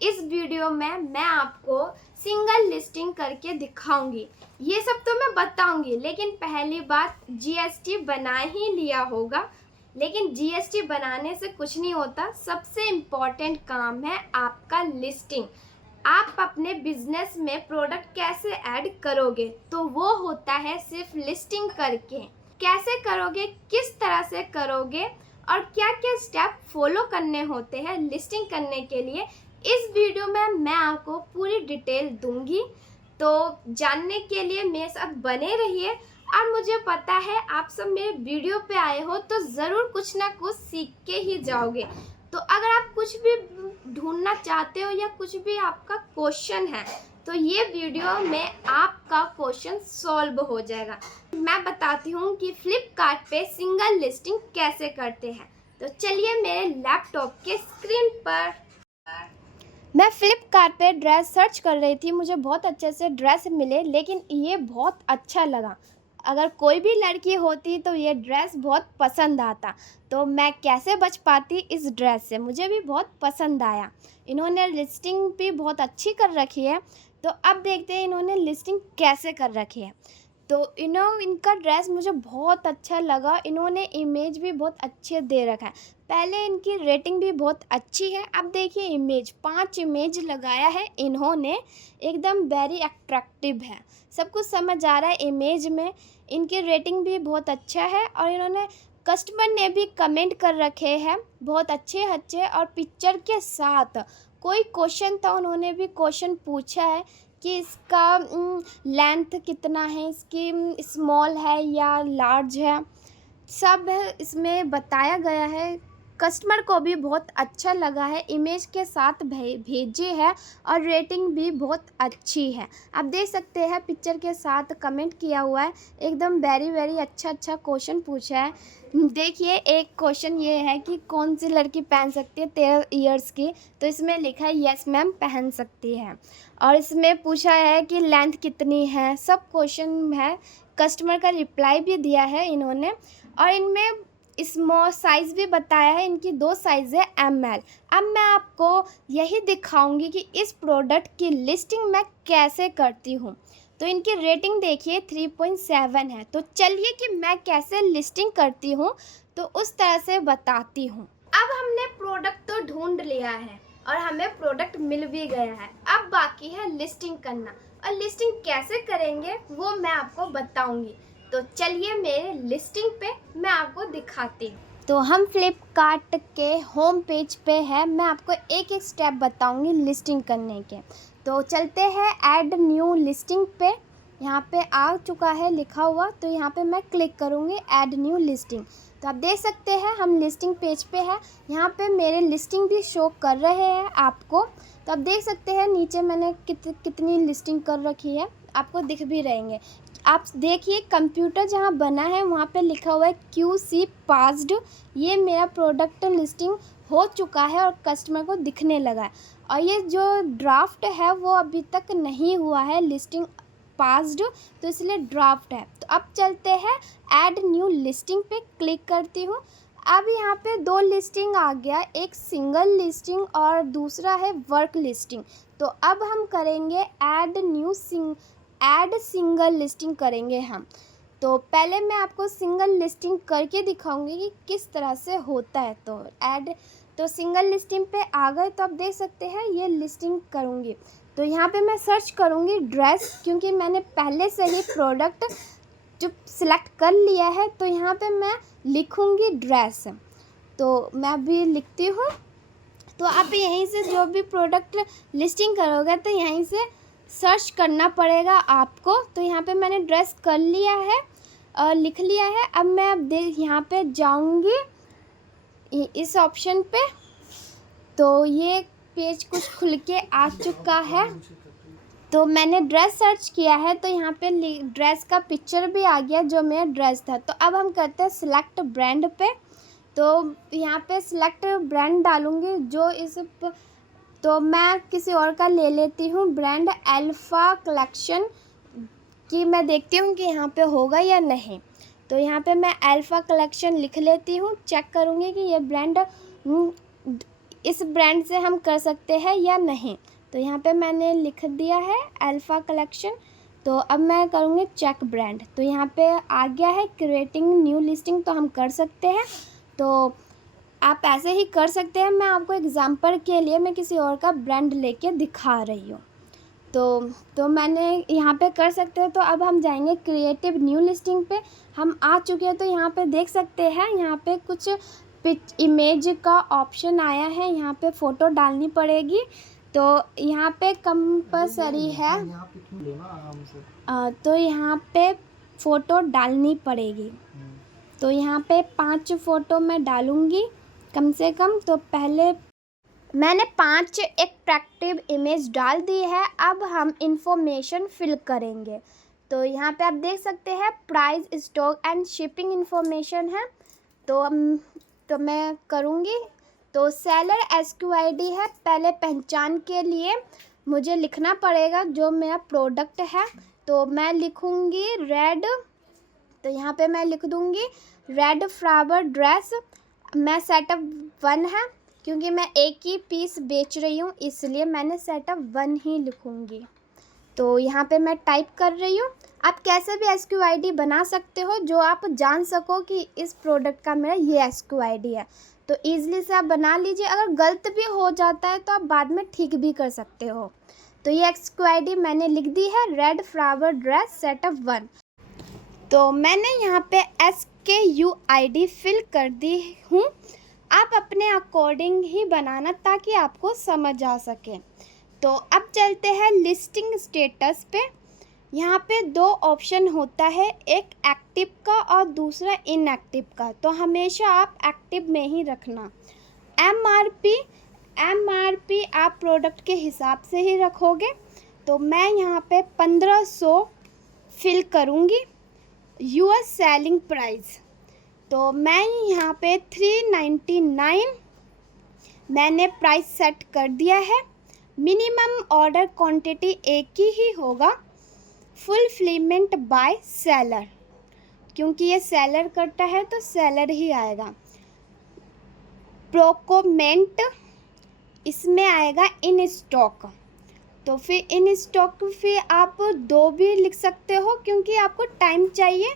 इस वीडियो में मैं आपको सिंगल लिस्टिंग करके दिखाऊंगी। ये सब तो मैं बताऊंगी, लेकिन पहली बात जीएसटी बना ही लिया होगा। लेकिन जीएसटी बनाने से कुछ नहीं होता। सबसे इम्पोर्टेंट काम है आपका लिस्टिंग। आप अपने बिजनेस में प्रोडक्ट कैसे ऐड करोगे, तो वो होता है सिर्फ लिस्टिंग करके। कैसे करोगे, किस तरह से करोगे और क्या क्या स्टेप फॉलो करने होते हैं लिस्टिंग करने के लिए, इस वीडियो में मैं आपको पूरी डिटेल दूंगी। तो जानने के लिए मेरे साथ बने रहिए। और मुझे पता है आप सब मेरे वीडियो पे आए हो तो ज़रूर कुछ ना कुछ सीख के ही जाओगे। तो अगर आप कुछ भी ढूंढना चाहते हो या कुछ भी आपका क्वेश्चन है, तो ये वीडियो में आपका क्वेश्चन सॉल्व हो जाएगा। मैं बताती हूँ कि फ्लिपकार्ट पे सिंगल लिस्टिंग कैसे करते हैं। तो चलिए मेरे लैपटॉप के स्क्रीन पर मैं फ्लिपकार्ट पे ड्रेस सर्च कर रही थी। मुझे बहुत अच्छे से ड्रेस मिले, लेकिन ये बहुत अच्छा लगा। अगर कोई भी लड़की होती तो ये ड्रेस बहुत पसंद आता। तो मैं कैसे बच पाती इस ड्रेस से, मुझे भी बहुत पसंद आया। इन्होंने लिस्टिंग भी बहुत अच्छी कर रखी है। तो अब देखते हैं इन्होंने लिस्टिंग कैसे कर रखी है। तो इनका ड्रेस मुझे बहुत अच्छा लगा। इन्होंने इमेज भी बहुत अच्छे दे रखा है। पहले इनकी रेटिंग भी बहुत अच्छी है। अब देखिए इमेज, 5 इमेज लगाया है इन्होंने, एकदम वेरी अट्रैक्टिव है। सब कुछ समझ आ रहा है इमेज में। इनकी रेटिंग भी बहुत अच्छा है और इन्होंने कस्टमर ने भी कमेंट कर रखे हैं बहुत अच्छे अच्छे। और पिक्चर के साथ कोई क्वेश्चन था, उन्होंने भी क्वेश्चन पूछा है कि इसका लेंथ कितना है, इसकी स्मॉल है या लार्ज है, सब इसमें बताया गया है। कस्टमर को भी बहुत अच्छा लगा है, इमेज के साथ भेजे है और रेटिंग भी बहुत अच्छी है। आप देख सकते हैं पिक्चर के साथ कमेंट किया हुआ है, एकदम वेरी वेरी अच्छा क्वेश्चन पूछा है। देखिए एक क्वेश्चन ये है कि कौन सी लड़की पहन सकती है 13 इयर्स की, तो इसमें लिखा है यस मैम पहन सकती है। और इसमें पूछा है कि लेंथ कितनी है, सब क्वेश्चन है। कस्टमर का रिप्लाई भी दिया है इन्होंने। और इनमें स्मॉल साइज़ भी बताया है। इनकी 2 साइज़ है ML। अब मैं आपको यही दिखाऊंगी कि इस प्रोडक्ट की लिस्टिंग मैं कैसे करती हूँ। तो इनकी रेटिंग देखिए 3.7 है। तो चलिए कि मैं कैसे लिस्टिंग करती हूँ, तो उस तरह से बताती हूँ। अब हमने प्रोडक्ट तो ढूंढ लिया है और हमें प्रोडक्ट मिल भी गया है। अब बाकी है लिस्टिंग करना, और लिस्टिंग कैसे करेंगे वो मैं आपको बताऊंगी। तो चलिए मेरे लिस्टिंग पे मैं आपको दिखाती हूँ। तो हम फ्लिपकार्ट के होम पेज पे है। मैं आपको एक एक स्टेप बताऊंगी लिस्टिंग करने के। तो चलते हैं ऐड न्यू लिस्टिंग पे। यहाँ पे आ चुका है लिखा हुआ, तो यहाँ पे मैं क्लिक करूँगी ऐड न्यू लिस्टिंग। तो आप देख सकते हैं हम लिस्टिंग पेज पे है। यहाँ पे मेरे लिस्टिंग भी शो कर रहे हैं आपको। तो आप देख सकते हैं नीचे मैंने कितनी लिस्टिंग कर रखी है, आपको दिख भी रहेंगे। आप देखिए कंप्यूटर जहाँ बना है वहाँ पे लिखा हुआ है QC पास्ड। ये मेरा प्रोडक्ट लिस्टिंग हो चुका है और कस्टमर को दिखने लगा है। और ये जो ड्राफ्ट है वो अभी तक नहीं हुआ है लिस्टिंग पास्ड, तो इसलिए ड्राफ्ट है। तो अब चलते हैं ऐड न्यू लिस्टिंग पे क्लिक करती हूँ। अब यहाँ पे 2 लिस्टिंग आ गया, एक सिंगल लिस्टिंग और दूसरा है वर्क लिस्टिंग। तो अब हम करेंगे ऐड सिंगल लिस्टिंग करेंगे हम। तो पहले मैं आपको सिंगल लिस्टिंग करके दिखाऊंगी कि किस तरह से होता है। तो सिंगल लिस्टिंग पे आ गए, तो आप देख सकते हैं ये लिस्टिंग करूँगी। तो यहाँ पे मैं सर्च करूँगी ड्रेस, क्योंकि मैंने पहले से ही प्रोडक्ट जो सिलेक्ट कर लिया है। तो यहाँ पे मैं लिखूँगी ड्रेस। तो मैं अभी लिखती हूँ। तो आप यहीं से जो भी प्रोडक्ट लिस्टिंग करोगे तो यहीं से सर्च करना पड़ेगा आपको। तो यहाँ पे मैंने ड्रेस कर लिया है और लिख लिया है। अब मैं यहाँ पे जाऊँगी इस ऑप्शन पे। तो ये पेज कुछ खुल के आ चुका है। तो मैंने ड्रेस सर्च किया है, तो यहाँ पे ड्रेस का पिक्चर भी आ गया जो मेरा ड्रेस था। तो अब हम करते हैं सिलेक्ट ब्रांड पे। तो यहाँ पे सिलेक्ट ब्रांड डालूँगी जो तो मैं किसी और का ले लेती हूँ ब्रांड अल्फ़ा कलेक्शन की। मैं देखती हूँ कि यहाँ पे होगा या नहीं। तो यहाँ पे मैं अल्फ़ा कलेक्शन लिख लेती हूँ, चेक करूँगी कि ये ब्रांड इस ब्रांड से हम कर सकते हैं या नहीं। तो यहाँ पे मैंने लिख दिया है अल्फ़ा कलेक्शन। तो अब मैं करूँगी चेक ब्रांड। तो यहाँ पे आ गया है क्रिएटिंग न्यू लिस्टिंग, तो हम कर सकते हैं। तो आप ऐसे ही कर सकते हैं। मैं आपको एग्जांपल के लिए मैं किसी और का ब्रांड लेके दिखा रही हूँ। तो मैंने यहाँ पे कर सकते हैं। तो अब हम जाएंगे क्रिएटिव न्यू लिस्टिंग पे। हम आ चुके हैं। तो यहाँ पे देख सकते हैं, यहाँ पे कुछ इमेज का ऑप्शन आया है। यहाँ पे फ़ोटो डालनी पड़ेगी। तो यहाँ पे कंपलसरी है। तो यहाँ पे फ़ोटो डालनी पड़ेगी। तो यहाँ पे 5 फ़ोटो मैं डालूँगी कम से कम। तो पहले मैंने 5 अट्रैक्टिव इमेज डाल दी है। अब हम इंफॉर्मेशन फिल करेंगे। तो यहाँ पे आप देख सकते हैं price, stock and shipping information है। तो मैं करूँगी। तो सेलर SQID है। पहले पहचान के लिए मुझे लिखना पड़ेगा जो मेरा प्रोडक्ट है। तो मैं लिखूँगी रेड। तो यहाँ पे मैं लिख दूँगी रेड फ्लावर ड्रेस। मैं सेटअप 1 है, क्योंकि मैं एक ही पीस बेच रही हूँ, इसलिए मैंने सेटअप 1 ही लिखूँगी। तो यहाँ पे मैं टाइप कर रही हूँ। आप कैसे भी SQID बना सकते हो जो आप जान सको कि इस प्रोडक्ट का मेरा ये SQID है। तो ईज़िली से आप बना लीजिए। अगर गलत भी हो जाता है तो आप बाद में ठीक भी कर सकते हो। तो ये SQID मैंने लिख दी है, रेड फ्लावर ड्रेस सेटअप 1। तो मैंने यहाँ पे SKUID फिल कर दी हूँ। आप अपने अकॉर्डिंग ही बनाना ताकि आपको समझ आ सके। तो अब चलते हैं लिस्टिंग स्टेटस पे। यहाँ पे 2 ऑप्शन होता है, एक एक्टिव का और दूसरा इनएक्टिव का। तो हमेशा आप एक्टिव में ही रखना। MRP आप प्रोडक्ट के हिसाब से ही रखोगे। तो मैं यहाँ पे 1500 फिल करूँगी। US सेलिंग प्राइस, तो मैं यहाँ पे 399 मैंने प्राइस सेट कर दिया है। मिनिमम ऑर्डर क्वांटिटी एक ही होगा। फुलफिलमेंट बाय सेलर, क्योंकि ये सेलर करता है तो सेलर ही आएगा। प्रोक्योरमेंट, इसमें आएगा इन स्टॉक। तो फिर इन स्टॉक फिर आप 2 भी लिख सकते हो, क्योंकि आपको टाइम चाहिए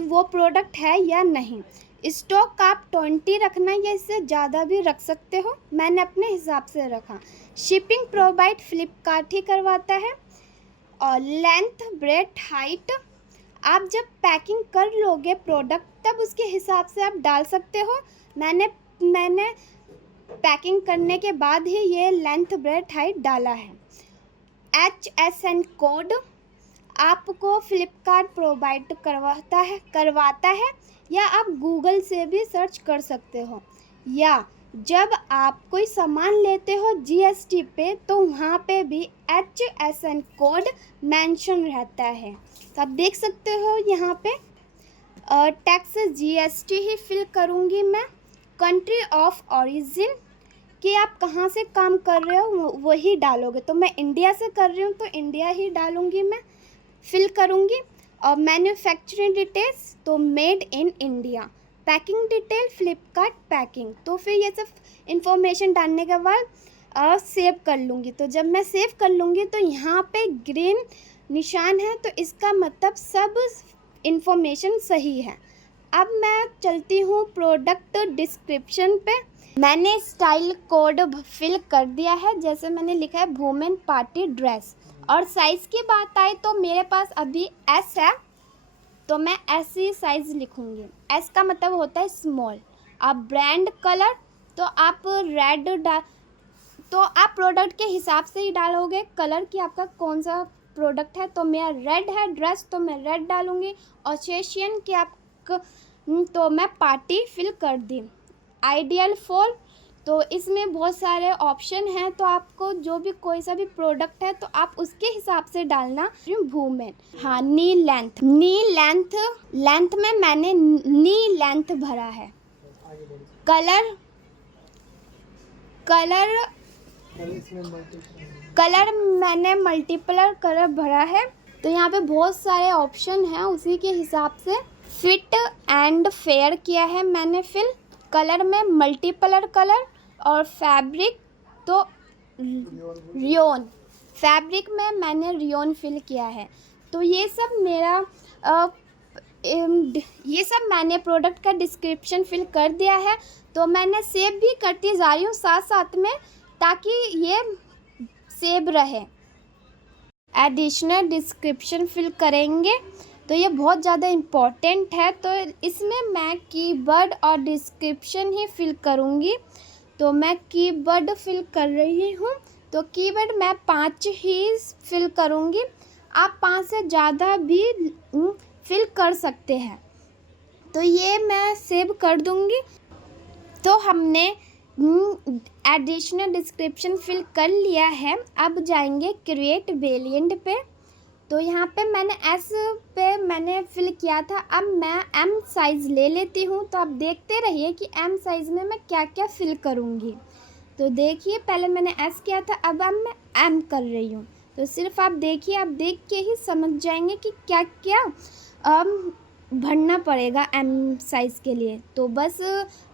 वो प्रोडक्ट है या नहीं। स्टॉक आप 20 रखना या इससे ज़्यादा भी रख सकते हो, मैंने अपने हिसाब से रखा। शिपिंग प्रोवाइड फ्लिपकार्ट ही करवाता है। और लेंथ, ब्रेथ, हाइट आप जब पैकिंग कर लोगे प्रोडक्ट तब उसके हिसाब से आप डाल सकते हो। मैंने पैकिंग करने के बाद ही ये लेंथ, ब्रेथ, हाइट डाला है। HSN कोड आपको फ्लिपकार्ट प्रोवाइड करवाता है या आप गूगल से भी सर्च कर सकते हो। या जब आप कोई सामान लेते हो GST पे तो वहाँ पे भी HSN कोड मेंशन रहता है। तो आप देख सकते हो यहाँ पे टैक्स GST ही फिल करूँगी मैं। कंट्री ऑफ ओरिजिन कि आप कहाँ से काम कर रहे हो वही डालोगे। तो मैं इंडिया से कर रही हूँ तो इंडिया ही डालूँगी, मैं फिल करूँगी। और मैन्युफैक्चरिंग डिटेल्स तो made in India. Packing detail Flipkart packing. तो फिर ये सब इंफॉर्मेशन डालने के बाद सेव कर लूँगी। तो जब मैं सेव कर लूँगी तो यहाँ पे ग्रीन निशान है, तो इसका मतलब सब इंफॉर्मेशन सही है। अब मैं चलती हूँ प्रोडक्ट डिस्क्रिप्शन पे। मैंने स्टाइल कोड फिल कर दिया है, जैसे मैंने लिखा है वुमेन पार्टी ड्रेस। और साइज़ की बात आए तो मेरे पास अभी S है, तो मैं S ही साइज़ लिखूँगी। S का मतलब होता है स्मॉल। अब ब्रांड कलर तो आप रेड तो आप प्रोडक्ट के हिसाब से ही डालोगे कलर कि आपका कौन सा प्रोडक्ट है। तो मेरा रेड है ड्रेस, तो मैं रेड डालूँगी। और सेशियन कि आप तो मैं पार्टी फिल कर दी। आइडियल फॉर, तो इसमें बहुत सारे ऑप्शन हैं, तो आपको जो भी कोई सा भी प्रोडक्ट है तो आप उसके हिसाब से डालना। वुमेन, हाँ, नी लेंथ में मैंने नी लेंथ भरा है। कलर मैंने मल्टीपल कलर भरा है। तो यहाँ पे बहुत सारे ऑप्शन हैं, उसी के हिसाब से फिट एंड फेयर किया है मैंने फिल। कलर में मल्टीपल कलर और फैब्रिक तो रियोन, फैब्रिक में मैंने रियोन फिल किया है। तो ये सब मैंने प्रोडक्ट का डिस्क्रिप्शन फिल कर दिया है। तो मैंने सेव भी करती जा रही हूँ साथ साथ में, ताकि ये सेव रहे। एडिशनल डिस्क्रिप्शन फिल करेंगे तो ये बहुत ज़्यादा इम्पॉर्टेंट है। तो इसमें मैं कीवर्ड और डिस्क्रिप्शन ही फिल करूँगी। तो मैं कीवर्ड फिल कर रही हूँ। तो कीवर्ड मैं 5 ही फिल करूँगी, आप 5 से ज़्यादा भी फिल कर सकते हैं। तो ये मैं सेव कर दूँगी। तो हमने एडिशनल डिस्क्रिप्शन फिल कर लिया है। अब जाएंगे क्रिएट वेरिएंट पे। तो यहाँ पे मैंने एस पे मैंने फिल किया था, अब मैं एम साइज़ ले लेती हूँ। तो आप देखते रहिए कि एम साइज़ में मैं क्या क्या फिल करूँगी। तो देखिए, पहले मैंने एस किया था, अब मैं एम कर रही हूँ। तो सिर्फ आप देखिए, आप देख के ही समझ जाएंगे कि क्या क्या भरना पड़ेगा एम साइज़ के लिए। तो बस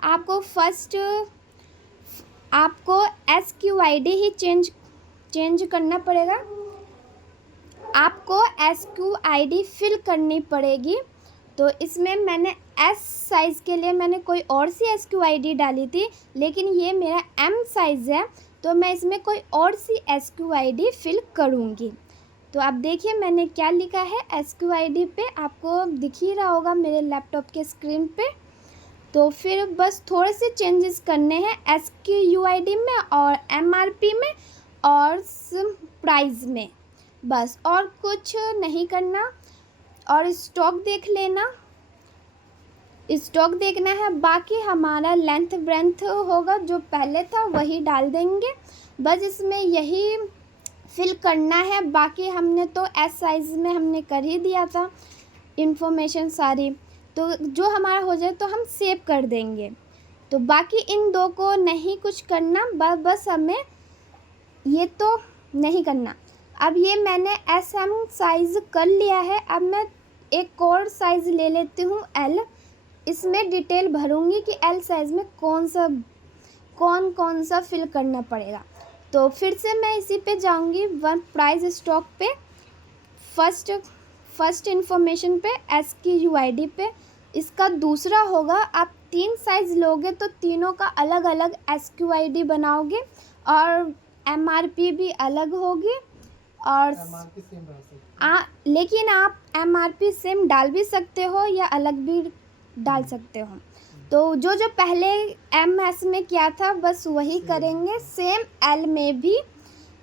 आपको फर्स्ट आपको SQID ही चेंज करना पड़ेगा। आपको SQID फिल करनी पड़ेगी। तो इसमें मैंने एस साइज़ के लिए मैंने कोई और सी SQID डाली थी, लेकिन ये मेरा एम साइज़ है तो मैं इसमें कोई और सी SQID फिल करूँगी। तो आप देखिए मैंने क्या लिखा है SQID पे, आपको दिख ही रहा होगा मेरे लैपटॉप के स्क्रीन पे। तो फिर बस थोड़े से चेंजेस करने हैं SQID में और MRP में और प्राइस में, बस और कुछ नहीं करना। और स्टॉक देख लेना, स्टॉक देखना है। बाकी हमारा लेंथ ब्रेंथ होगा जो पहले था वही डाल देंगे, बस इसमें यही फिल करना है। बाकी हमने तो एस साइज़ में हमने कर ही दिया था इन्फॉर्मेशन सारी। तो जो हमारा हो जाए तो हम सेव कर देंगे। तो बाकी इन दो को नहीं कुछ करना, बस हमें ये तो नहीं करना। अब ये मैंने SM साइज़ कर लिया है। अब मैं एक और साइज़ ले लेती हूँ L। इसमें डिटेल भरूँगी कि L साइज़ में कौन सा फिल करना पड़ेगा। तो फिर से मैं इसी पे जाऊँगी, वन प्राइस स्टॉक पे, फर्स्ट इन्फॉर्मेशन पे, SQID पे। इसका दूसरा होगा, आप 3 साइज़ लोगे तो तीनों का अलग अलग SQID बनाओगे और MRP भी अलग होगी। और MRP सेम रह सकती लेकिन आप MRP सेम डाल भी सकते हो या अलग भी डाल सकते हो। तो जो पहले MS में किया था बस वही करेंगे, सेम L में भी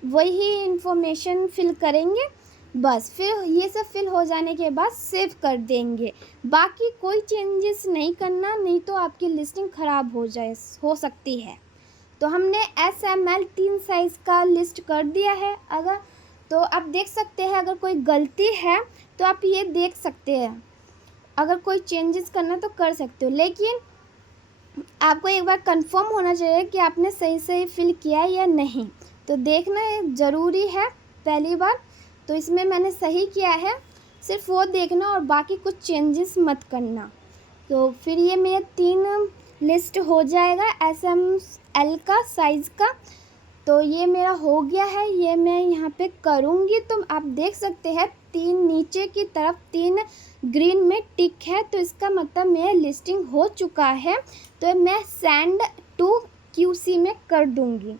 वही इन्फॉर्मेशन फिल करेंगे। बस फिर ये सब फिल हो जाने के बाद सेव कर देंगे। बाकी कोई चेंजेस नहीं करना, नहीं तो आपकी लिस्टिंग ख़राब हो सकती है। तो हमने SML 3 साइज़ का लिस्ट कर दिया है। अगर तो आप देख सकते हैं, अगर कोई गलती है तो आप ये देख सकते हैं, अगर कोई चेंजेस करना तो कर सकते हो, लेकिन आपको एक बार कंफर्म होना चाहिए कि आपने सही फिल किया है या नहीं। तो देखना ज़रूरी है पहली बार। तो इसमें मैंने सही किया है, सिर्फ वो देखना और बाकी कुछ चेंजेस मत करना। तो फिर ये मेरा 3 लिस्ट हो जाएगा SML का साइज़ का। तो ये मेरा हो गया है, ये मैं यहाँ पे करूँगी। तो आप देख सकते हैं 3 नीचे की तरफ 3 ग्रीन में टिक है, तो इसका मतलब मेरा लिस्टिंग हो चुका है। तो मैं सेंड टू QC में कर दूँगी।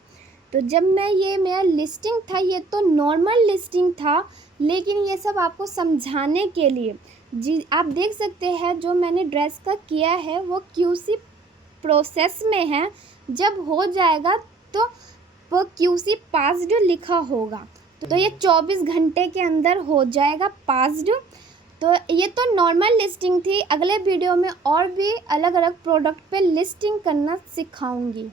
तो जब मैं ये मेरा लिस्टिंग था, ये तो नॉर्मल लिस्टिंग था, लेकिन ये सब आपको समझाने के लिए जी आप देख सकते हैं जो मैंने ड्रेस का किया है वो QC प्रोसेस में है। जब हो जाएगा तो वो QC पास्ड लिखा होगा। तो ये 24 घंटे के अंदर हो जाएगा पास्ड। तो ये तो नॉर्मल लिस्टिंग थी। अगले वीडियो में और भी अलग अलग प्रोडक्ट पे लिस्टिंग करना सिखाऊंगी।